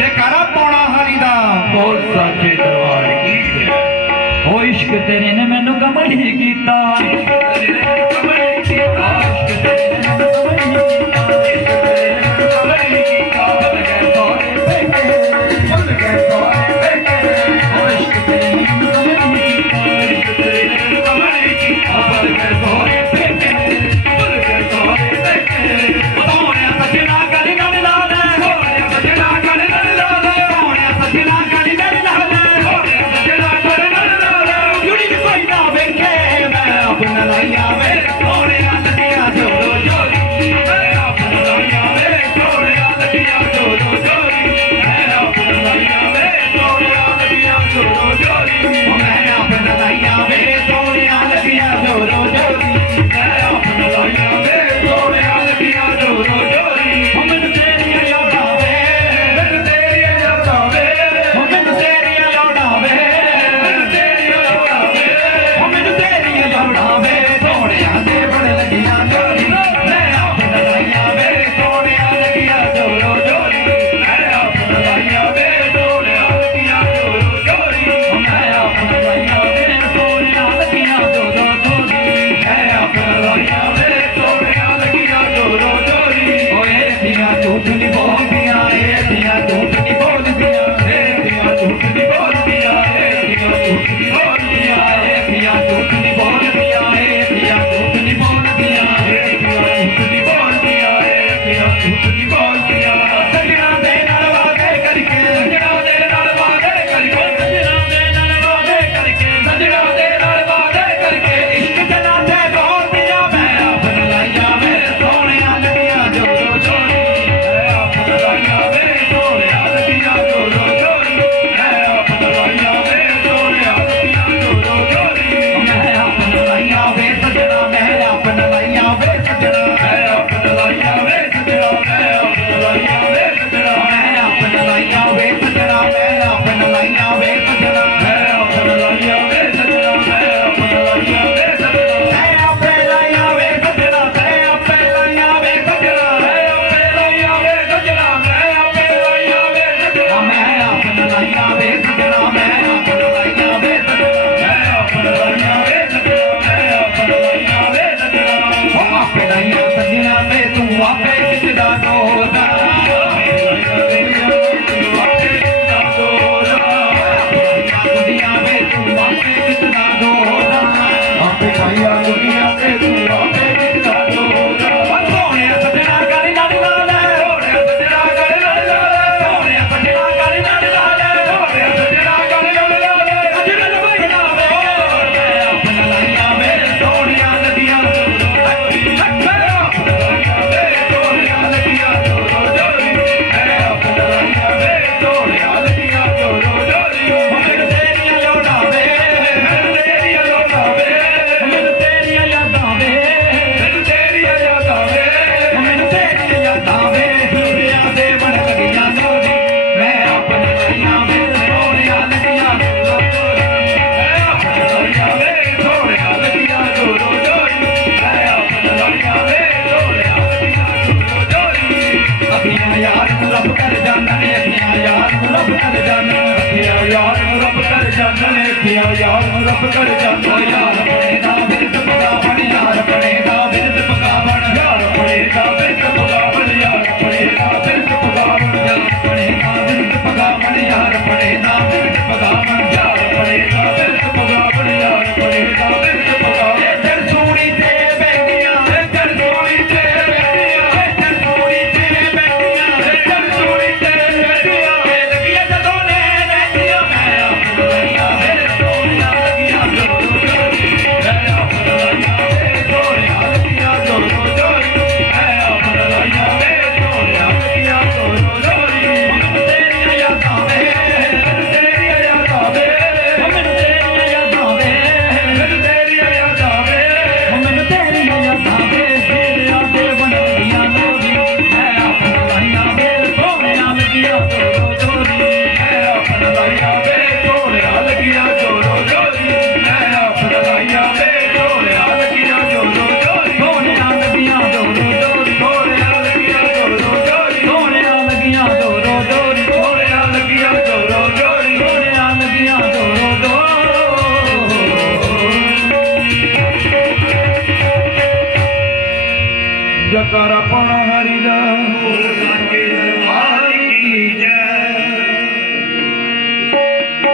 ਜੈਕਾਰਾ ਪਾਉਣਾ ਹਰੀ ਦਾ ਬੋਲ ਇਸ਼ਕ ਤੇਰੇ ਨੇ ਮੈਨੂੰ ਕਮਲ ਹੀ ਕੀਤਾ। Dada. ਯਾਰ ਨੂੰ ਰੱਬ ਕਰ ਜਾਣਾ ਨੇ ਅੱਖਿਆ ਯਾਰ ਨੂੰ ਰੱਬ ਕਰ ਜਾਣਾ ਅੱਖਿਆ ਯਾਰ ਨੂੰ ਰੱਬ ਕਰ ਜਾਣਾ ਨੇ ਅੱਖਿਆ ਯਾਰ ਨੂੰ ਰੱਬ ਕਰ ਜਾਣਾ ਯਾਰ कर पण हरिदा